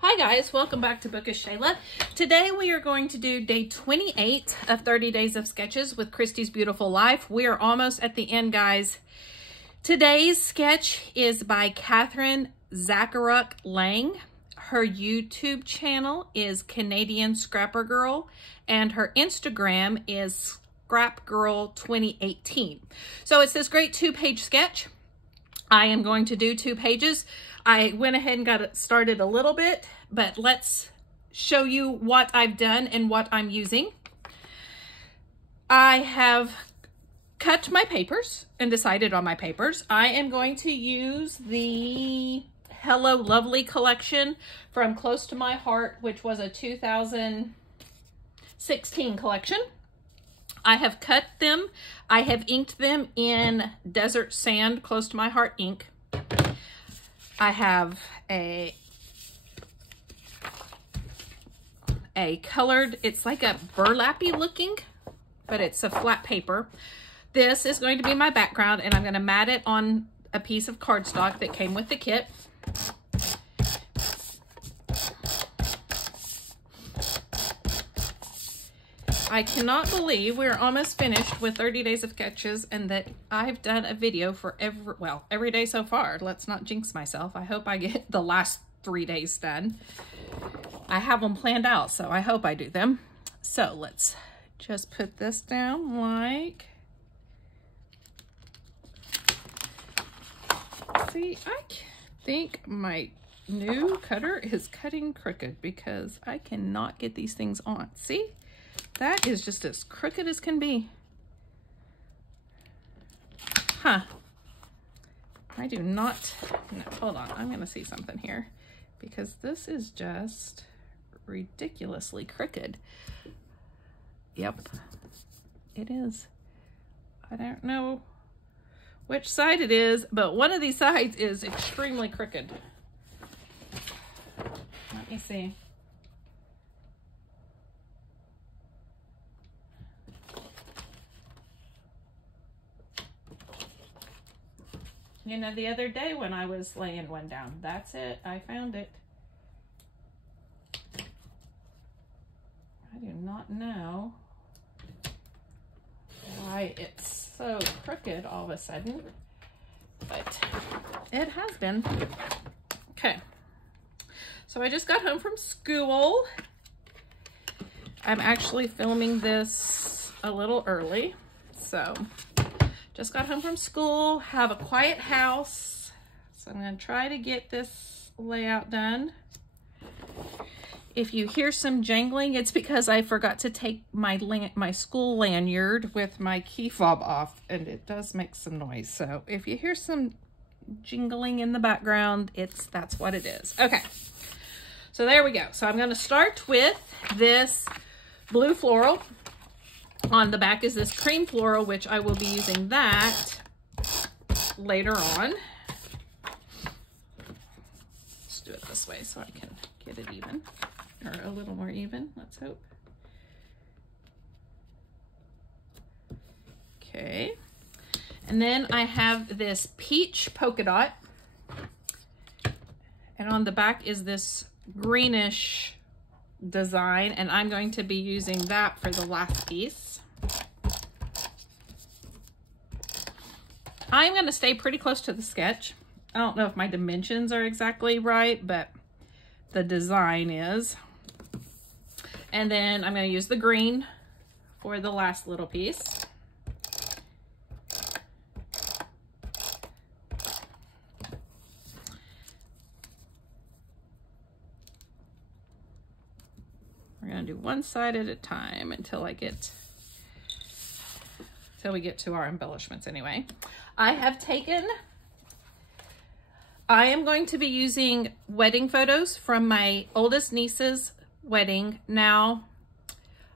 Hi guys, welcome back to Bookish Shayla. Today we are going to do day 28 of 30 Days of Sketches with Christy's Beautiful Life. We are almost at the end, guys. Today's sketch is by Catherine Zacharuk Lang. Her YouTube channel is Canadian Scrapper Girl and her Instagram is Scrap Girl 2018. So it's this great 2-page sketch. I am going to do 2 pages. I went ahead and got it started a little bit, but let's show you what I've done and what I'm using. I have cut my papers and decided on my papers. I am going to use the Hello Lovely collection from Close to My Heart, which was a 2016 collection. I have cut them. I have inked them in Desert Sand Close to My Heart ink. I have a colored, it's like a burlappy looking, but it's a flat paper. This is going to be my background and I'm going to mat it on a piece of cardstock that came with the kit. I cannot believe we're almost finished with 30 Days of Sketches and that I've done a video for every day so far. Let's not jinx myself. I hope I get the last 3 days done. I have them planned out, so I hope I do them. So let's just put this down like... See, I think my new cutter is cutting crooked because I cannot get these things on. See? That is just as crooked as can be. Huh. I do not, no, hold on, I'm gonna see something here because this is just ridiculously crooked. Yep, it is. I don't know which side it is, but one of these sides is extremely crooked. Let me see. You know, the other day when I was laying one down, that's it. I found it. I do not know why it's so crooked all of a sudden, but it has been. Okay. So I just got home from school. I'm actually filming this a little early, so just got home from school, have a quiet house. So I'm gonna try to get this layout done. If you hear some jangling, it's because I forgot to take my school lanyard with my key fob off and it does make some noise. So if you hear some jingling in the background, that's what it is. Okay, so there we go. So I'm gonna start with this blue floral. On the back is this cream floral, which I will be using that later on. Let's do it this way so I can get it even, or a little more even, let's hope. Okay, and then I have this peach polka dot, and on the back is this greenish design, and I'm going to be using that for the last piece. I'm going to stay pretty close to the sketch. I don't know if my dimensions are exactly right, but the design is. And then I'm going to use the green for the last little piece. We're going to do one side at a time until we get to our embellishments anyway. I am going to be using wedding photos from my oldest niece's wedding. Now,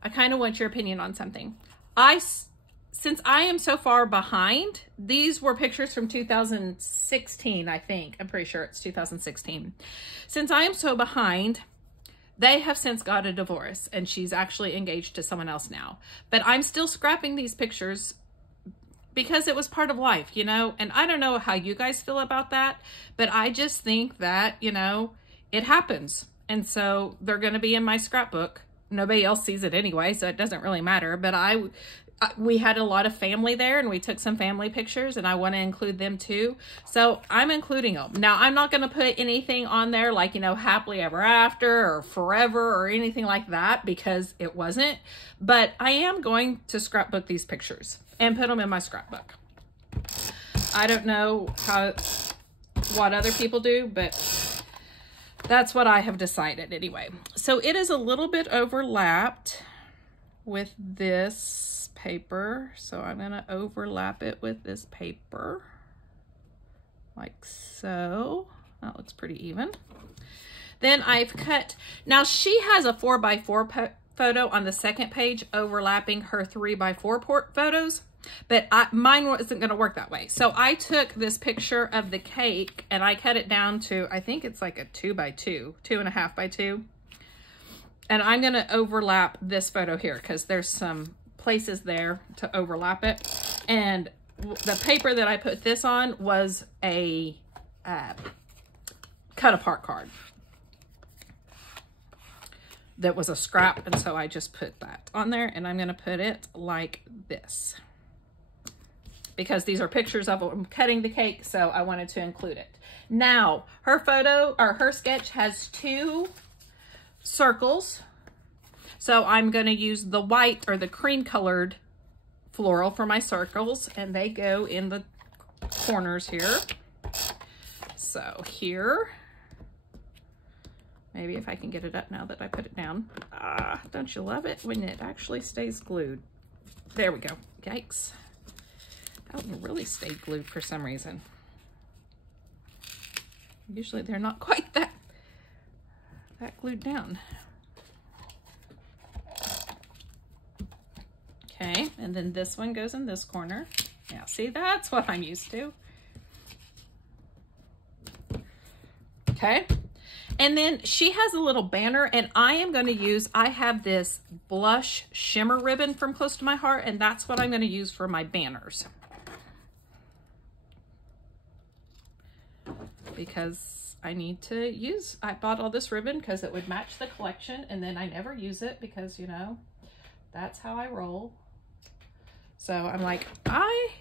I kind of want your opinion on something. Since I am so far behind, these were pictures from 2016, I think. I'm pretty sure it's 2016. Since I am so behind, they have since got a divorce and she's actually engaged to someone else now. But I'm still scrapping these pictures because it was part of life, you know? And I don't know how you guys feel about that, but I just think that, you know, it happens. And so they're going to be in my scrapbook. Nobody else sees it anyway, so it doesn't really matter. But we had a lot of family there, and we took some family pictures, and I want to include them too. So I'm including them. Now, I'm not going to put anything on there like, you know, happily ever after or forever or anything like that, because it wasn't. But I am going to scrapbook these pictures and put them in my scrapbook. I don't know what other people do, but that's what I have decided anyway. So it is a little bit overlapped with this paper. So I'm going to overlap it with this paper like so. That looks pretty even. Then I've cut, now she has a 4x4 photo on the second page overlapping her 3x4 photos. But mine wasn't going to work that way. So I took this picture of the cake and I cut it down to, I think it's like a 2x2, 2.5x2. And I'm going to overlap this photo here because there's some places there to overlap it. And the paper that I put this on was a cut apart card that was a scrap. And so I just put that on there, and I'm going to put it like this, because these are pictures of them cutting the cake, so I wanted to include it. Now, her photo, or her sketch, has 2 circles. So I'm going to use the white or the cream colored floral for my circles, and they go in the corners here. So here, maybe if I can get it up now that I put it down. Don't you love it when it actually stays glued? There we go. Yikes. That one really stayed glued for some reason. Usually they're not quite that glued down. Okay, and then this one goes in this corner. Yeah, see, that's what I'm used to. Okay, and then she has a little banner, and I am going to use, I have this blush shimmer ribbon from Close to My Heart, and that's what I'm going to use for my banners. Because I need to use, I bought all this ribbon because it would match the collection, and then I never use it because, you know, that's how I roll. So I'm like,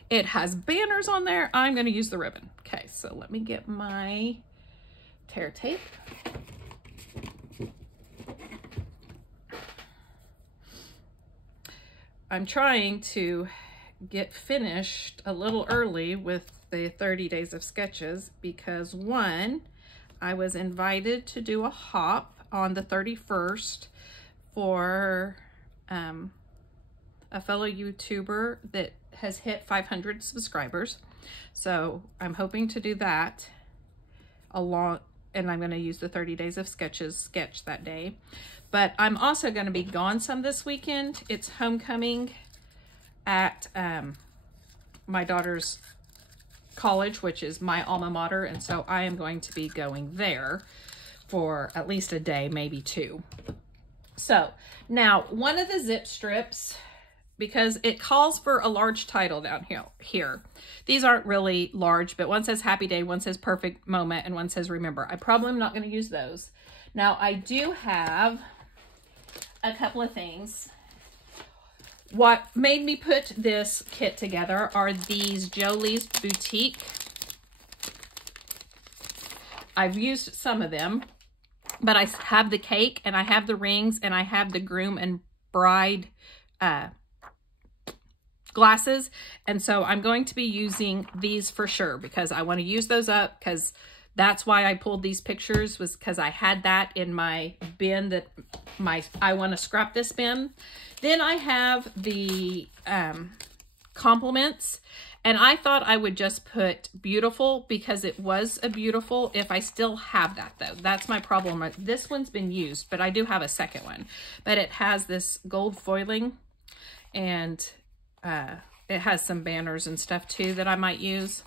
it has banners on there, I'm going to use the ribbon. Okay, so let me get my tear tape. I'm trying to get finished a little early with the 30 days of sketches because, one, I was invited to do a hop on the 31st for a fellow YouTuber that has hit 500 subscribers. So I'm hoping to do that along, and I'm going to use the 30 days of sketches sketch that day. But I'm also going to be gone some this weekend. It's homecoming at my daughter's college, which is my alma mater, and so I am going to be going there for at least a day, maybe 2. So now, one of the zip strips, because it calls for a large title down here. These aren't really large, but one says Happy Day, one says Perfect Moment, and one says Remember. I probably am not going to use those. Now, I do have a couple of things. What made me put this kit together are these Jolie's Boutique. I've used some of them, but I have the cake, and I have the rings, and I have the groom and bride glasses, and so I'm going to be using these for sure because I want to use those up, because that's why I pulled these pictures, was because I had that in my bin, that I want to scrap this bin. Then I have the compliments, and I thought I would just put beautiful because it was a beautiful. If I still have that, though, that's my problem. This one's been used, but I do have a second one, but it has this gold foiling, and it has some banners and stuff too that I might use.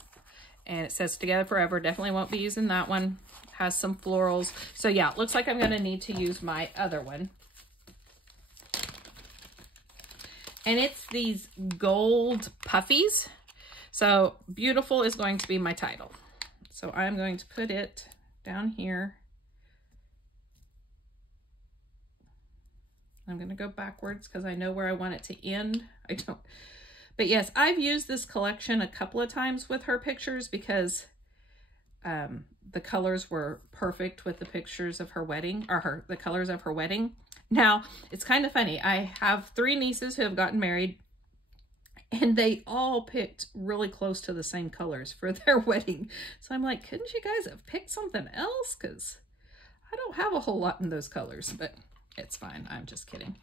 And it says Together Forever. Definitely won't be using that one. Has some florals. So yeah, it looks like I'm going to need to use my other one. And it's these gold puffies. So Beautiful is going to be my title. So I'm going to put it down here I'm going to go backwards because I know where I want it to end. I don't. But yes, I've used this collection a couple of times with her pictures because the colors were perfect with the pictures of her wedding, or the colors of her wedding. Now, it's kind of funny. I have 3 nieces who have gotten married, and they all picked really close to the same colors for their wedding. So I'm like, couldn't you guys have picked something else? Because I don't have a whole lot in those colors, but it's fine. I'm just kidding.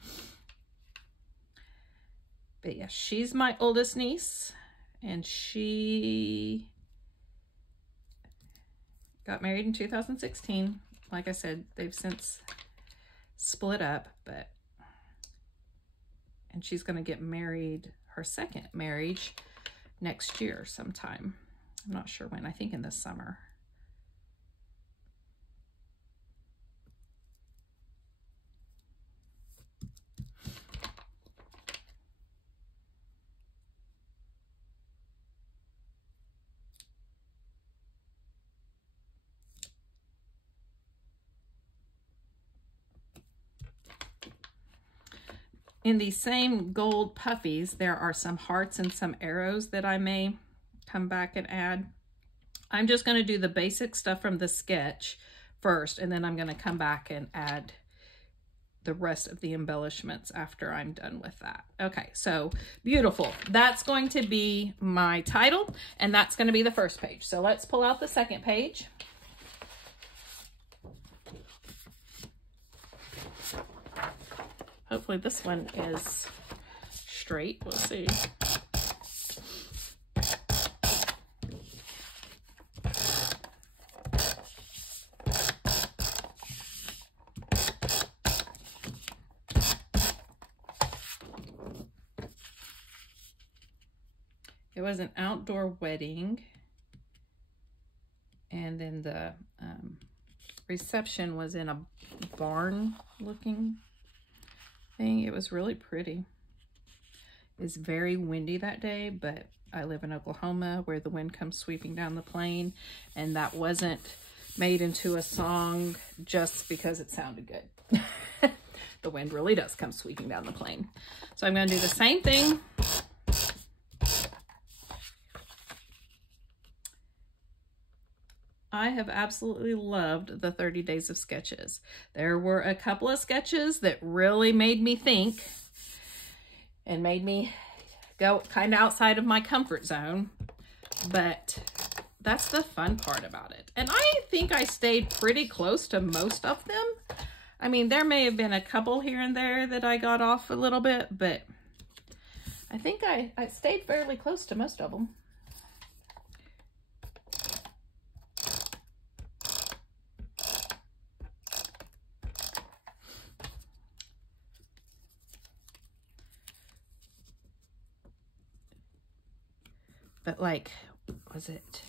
But yeah, she's my oldest niece, and she got married in 2016. Like I said, they've since split up, and she's going to get married, her second marriage, next year sometime. I'm not sure when. I think in the summer. In these same gold puffies, there are some hearts and some arrows that I may come back and add. I'm just going to do the basic stuff from the sketch first, and then I'm going to come back and add the rest of the embellishments after I'm done with that. Okay, so beautiful. That's going to be my title, and that's going to be the first page. So let's pull out the second page. Hopefully this one is straight. We'll see. It was an outdoor wedding, and then the reception was in a barn looking thing. It was really pretty. It's very windy that day, but I live in Oklahoma where the wind comes sweeping down the plain, and that wasn't made into a song just because it sounded good. The wind really does come sweeping down the plain. So I'm going to do the same thing. I have absolutely loved the 30 days of sketches. There were a couple of sketches that really made me think and made me go kind of outside of my comfort zone, but that's the fun part about it. And I think I stayed pretty close to most of them. I mean, there may have been a couple here and there that I got off a little bit, but I think I stayed fairly close to most of them. But like, was it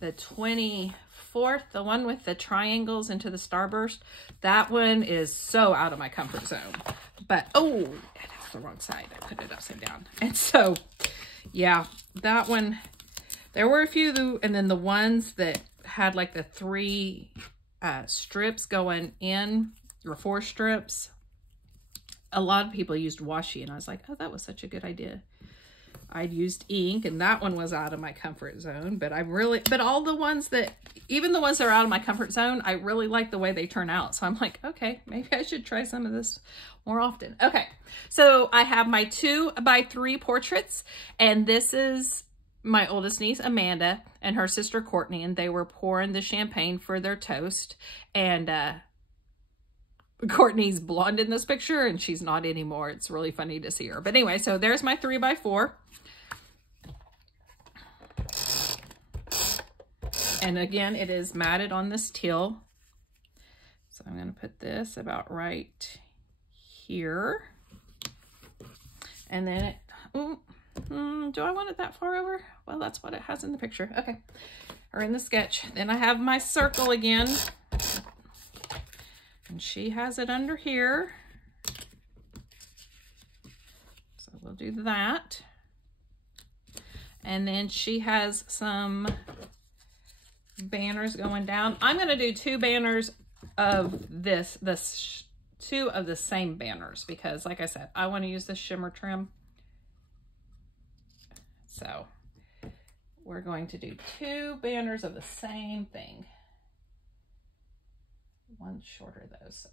the 24th, the one with the triangles into the starburst? That one is so out of my comfort zone. But, oh, that's the wrong side. I put it upside down. And so, yeah, that one, there were a few, and then the ones that had like the 3 strips going in, or 4 strips, a lot of people used washi, and I was like, oh, that was such a good idea. I'd used ink, and that one was out of my comfort zone, but all the ones that, even the ones that are out of my comfort zone, I really like the way they turn out. So I'm like, okay, maybe I should try some of this more often. Okay, so I have my 2x3 portraits, and this is my oldest niece, Amanda, and her sister, Courtney, and they were pouring the champagne for their toast, and Courtney's blonde in this picture, and she's not anymore. It's really funny to see her. But anyway, so there's my 3x4. And again, it is matted on this teal. So I'm going to put this about right here. And then it, do I want it that far over? Well, that's what it has in the picture. Okay. Or in the sketch. Then I have my circle again. And she has it under here. So we'll do that. And then she has some banners going down. I'm going to do 2 banners of this two of the same banners because, like I said, I want to use this shimmer trim. So we're going to do two banners of the same thing. One shorter though, so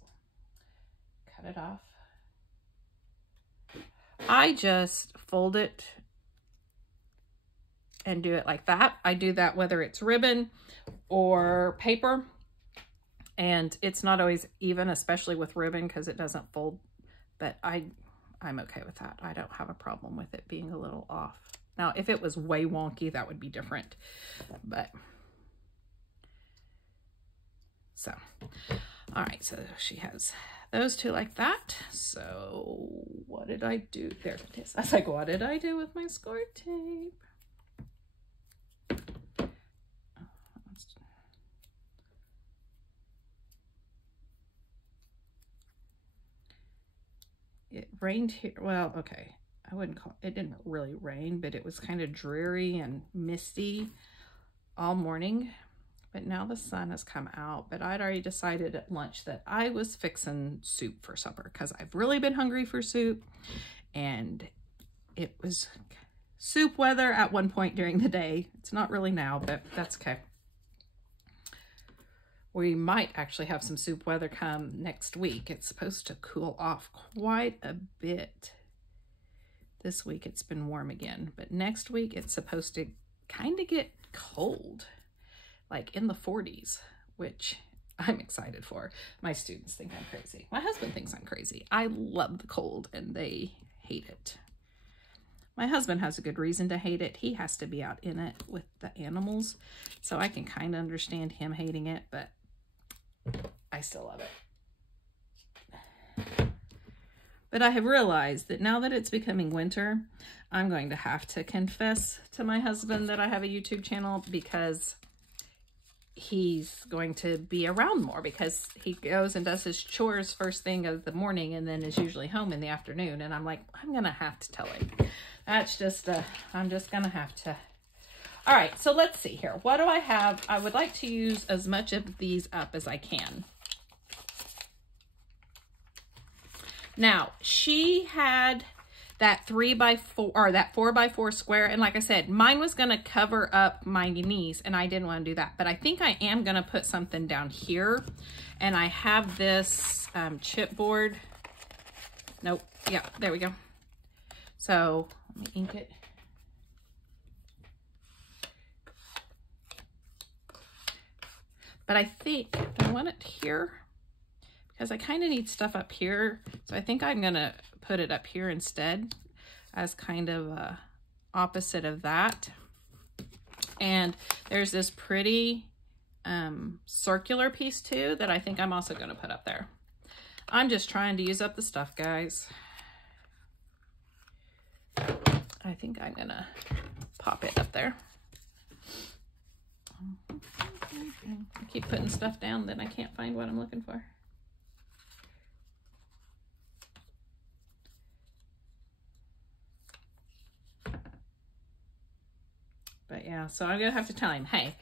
cut it off. I just fold it and do it like that. I do that whether it's ribbon or paper, and it's not always even, especially with ribbon because it doesn't fold, but I'm okay with that. I don't have a problem with it being a little off. Now, if it was way wonky, that would be different, but so, all right, so she has those two like that. So what did I do? There it is. I was like, what did I do with my score tape? It rained here. Well, okay. I wouldn't call it, didn't really rain, but it was kind of dreary and misty all morning. But now the sun has come out, but I'd already decided at lunch that I was fixing soup for supper because I've really been hungry for soup, and it was soup weather at one point during the day. It's not really now, but that's okay. We might actually have some soup weather come next week. It's supposed to cool off quite a bit. This week it's been warm again, but next week it's supposed to kind of get cold, like in the 40s, which I'm excited for. My students think I'm crazy. My husband thinks I'm crazy. I love the cold and they hate it. My husband has a good reason to hate it. He has to be out in it with the animals, so I can kind of understand him hating it, but I still love it. But I have realized that now that it's becoming winter, I'm going to have to confess to my husband that I have a YouTube channel because he's going to be around more, because he goes and does his chores first thing of the morning and then is usually home in the afternoon. And I'm like, I'm going to have to tell him. That's just, I'm just going to have to. All right, so let's see here. What do I have? I would like to use as much of these up as I can. Now, she had that 3x4 or that 4x4 square, and like I said, mine was going to cover up my knees, and I didn't want to do that. But I think I am going to put something down here, and I have this chipboard. Nope. Yeah, there we go. So let me ink it. But I think, do I want it here? Because I kind of need stuff up here. So I think I'm going to put it up here instead as kind of a opposite of that. And there's this pretty circular piece too that I think I'm also going to put up there. I'm just trying to use up the stuff, guys. I think I'm going to pop it up there. I keep putting stuff down, then I can't find what I'm looking for. But yeah, so I'm gonna have to tell him, hey,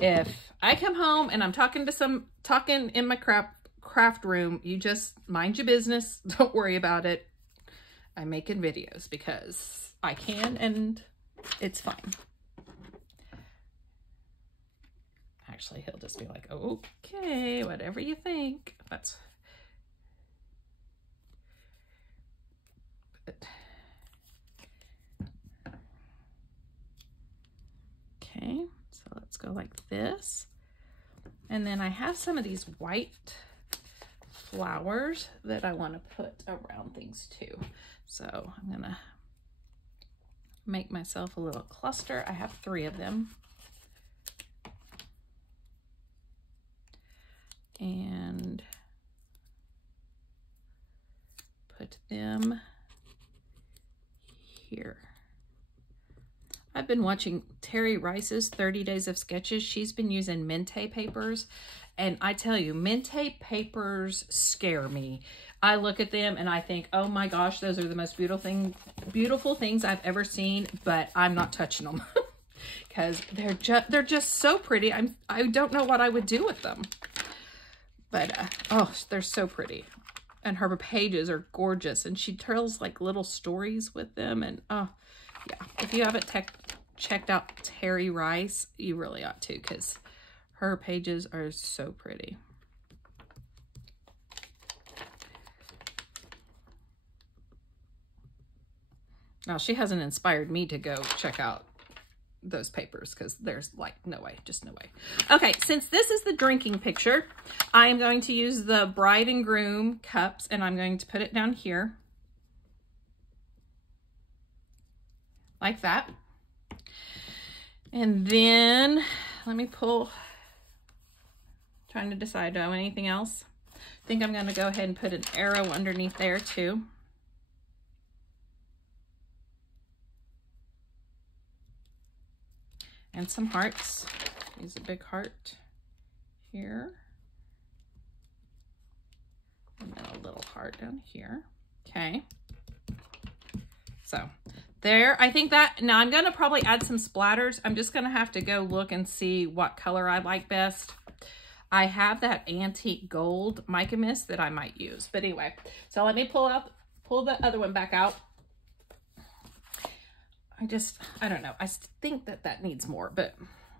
if I come home and I'm talking in my craft room, you just mind your business. Don't worry about it. I'm making videos because I can, and it's fine. Actually, he'll just be like, okay, whatever you think. That's okay, so let's go like this. And then I have some of these white flowers that I want to put around things too. So I'm gonna make myself a little cluster. I have 3 of them. And put them here. I've been watching Terry Rice's 30 Days of Sketches. She's been using Mente papers, and I tell you, Mente papers scare me. I look at them and I think, oh my gosh, those are the most beautiful things I've ever seen, but I'm not touching them because they're just so pretty. I don't know what I would do with them. But, oh, they're so pretty. and her pages are gorgeous, and she tells like little stories with them. And oh yeah, if you haven't checked out Terry Rice, you really ought to, because her pages are so pretty. Now, she hasn't inspired me to go check out those papers, because there's like no way, just no way. Okay, since this is the drinking picture, I am going to use the bride and groom cups, and I'm going to put it down here like that. And then let me pull, trying to decide, do I want anything else? I think I'm going to go ahead and put an arrow underneath there too. And some hearts. Use a big heart here. And then a little heart down here. Okay. So there, I think that, now I'm gonna probably add some splatters. I'm just gonna have to go look and see what color I like best. I have that antique gold mica mist that I might use. But anyway, so let me pull the other one back out. I don't know. I think that needs more, but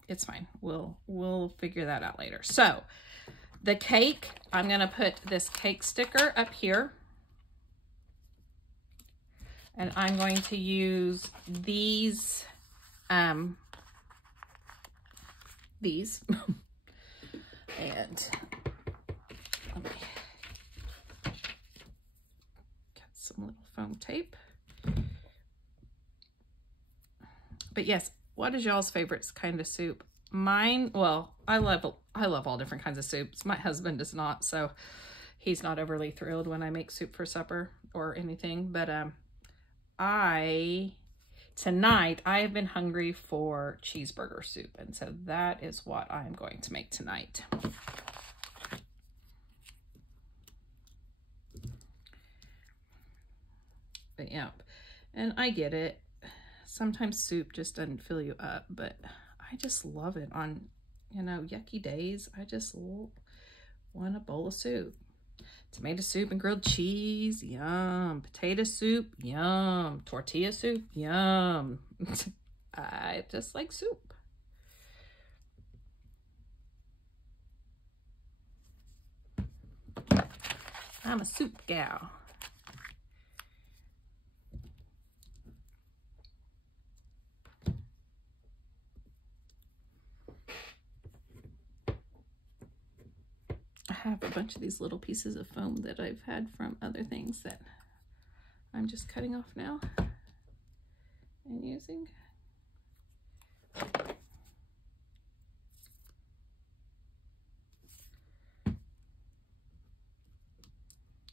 it's fine. We'll figure that out later. So the cake, I'm going to put this cake sticker up here. And I'm going to use these, and let me get some little foam tape. But yes, what is y'all's favorite kind of soup? Mine, well, I love all different kinds of soups. My husband does not, so he's not overly thrilled when I make soup for supper or anything. But tonight I have been hungry for cheeseburger soup, and so that is what I'm going to make tonight. But yeah, and I get it. Sometimes soup just doesn't fill you up, but I just love it on, you know, yucky days. I just want a bowl of soup. Tomato soup and grilled cheese, yum. Potato soup, yum. Tortilla soup, yum. I just like soup. I'm a soup gal. I have a bunch of these little pieces of foam that I've had from other things that I'm just cutting off now and using.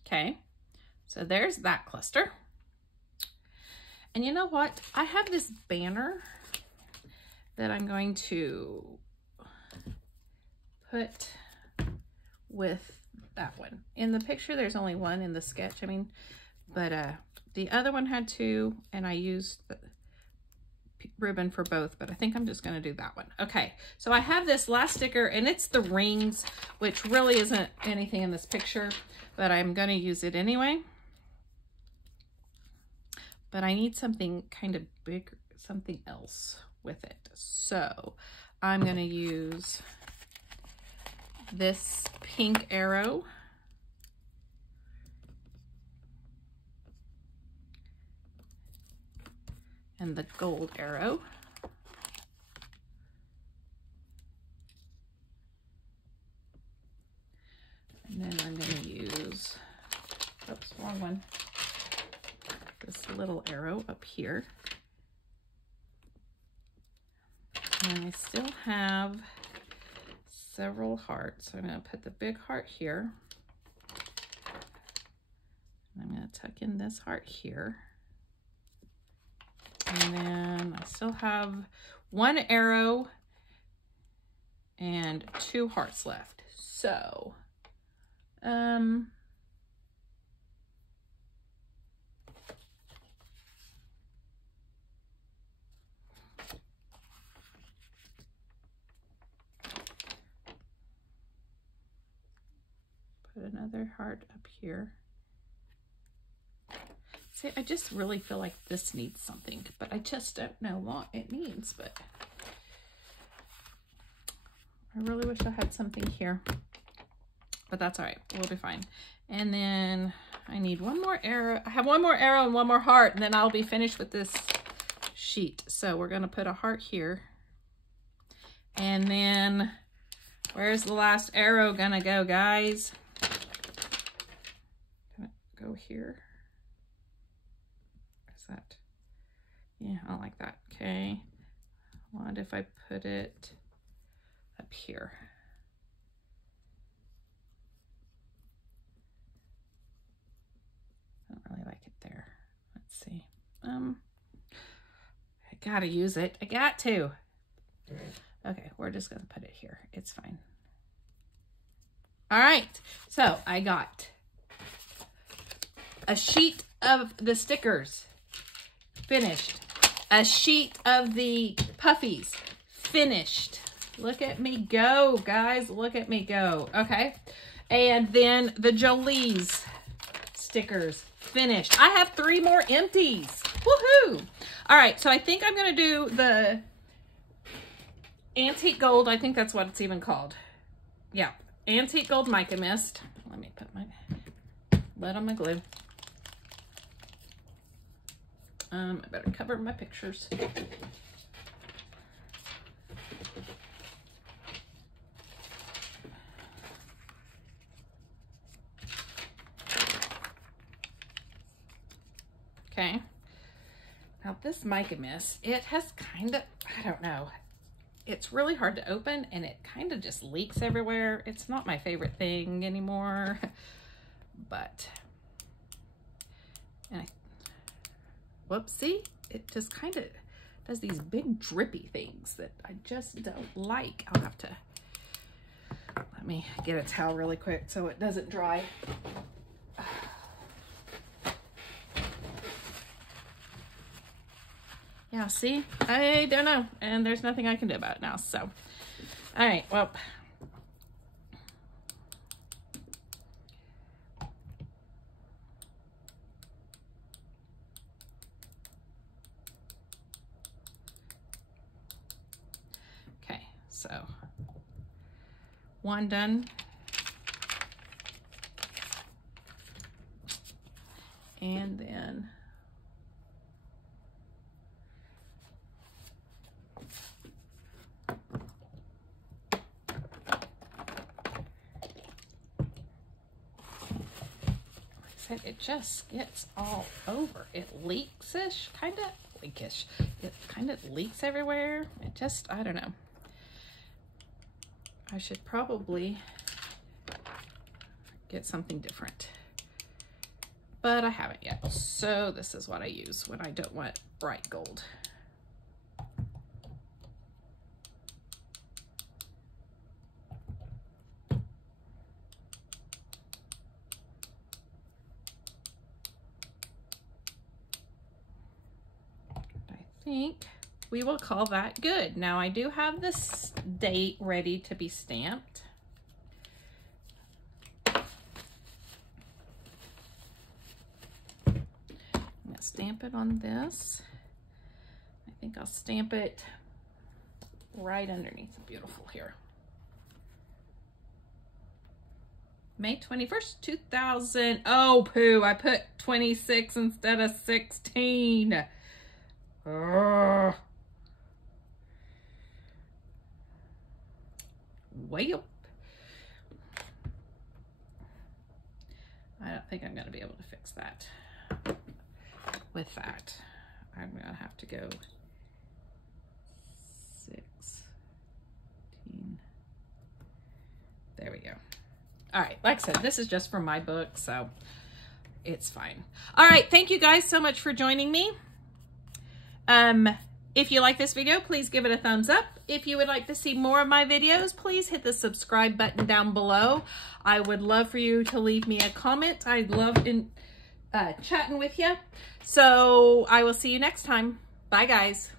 Okay, so there's that cluster. And you know what? I have this banner that I'm going to put with that one. In the picture, there's only one in the sketch, I mean, but the other one had two, and I used the ribbon for both, but I think I'm just going to do that one. Okay, so I have this last sticker, and it's the rings, which really isn't anything in this picture, but I'm going to use it anyway. But I need something kind of big, something else with it. So I'm going to use this pink arrow. And the gold arrow. And then I'm going to use, oops, wrong one. This little arrow up here. And I still have several hearts. So I'm going to put the big heart here. And I'm going to tuck in this heart here. And then I still have one arrow and 2 hearts left. So, put another heart up here. See, I just really feel like this needs something, but I just don't know what it needs, but I really wish I had something here, but that's all right. We'll be fine. And then I need one more arrow. I have one more arrow and one more heart, and then I'll be finished with this sheet. So we're going to put a heart here. And then where's the last arrow gonna go, guys? Gonna go here. Is that? Yeah, I don't like that. Okay. What if I put it up here? I don't really like it there. Let's see. I gotta use it. I got to. Okay, we're just gonna put it here. It's fine. All right, so I got a sheet of the stickers, finished. A sheet of the puffies, finished. Look at me go, guys. Look at me go. Okay, and then the Jolie's stickers, finished. I have 3 more empties. Woohoo! All right, so I think I'm gonna do the Antique Gold. I think that's what it's even called. Yeah, Antique Gold Mica Mist. Let me put my lid on my glue. I better cover my pictures. Okay. Now this Mica Mist, it has kind of, I don't know. It's really hard to open and it kind of just leaks everywhere. It's not my favorite thing anymore, but, and whoopsie, it just kind of does these big drippy things that I just don't like. I'll have to, let me get a towel really quick so it doesn't dry. Yeah, see, I don't know, and there's nothing I can do about it now, so. All right, well. Okay, so one done. And then it just gets all over. It leaks-ish, kind of leakish. It kind of leaks everywhere. It just, I don't know. I should probably get something different, but I haven't yet. So this is what I use when I don't want bright gold. I think we will call that good. Now I do have this date ready to be stamped. I'm gonna stamp it on this. I think I'll stamp it right underneath. Beautiful here. May 21st, 2000. Oh, poo, I put 26 instead of 16. Well, I don't think I'm going to be able to fix that. With that, I'm going to have to go 16. There we go. All right, like I said, this is just for my book, so it's fine. All right, thank you guys so much for joining me. If you like this video, please give it a thumbs up. If you would like to see more of my videos, please hit the subscribe button down below. I would love for you to leave me a comment. I'd love chatting with you. So I will see you next time. Bye, guys.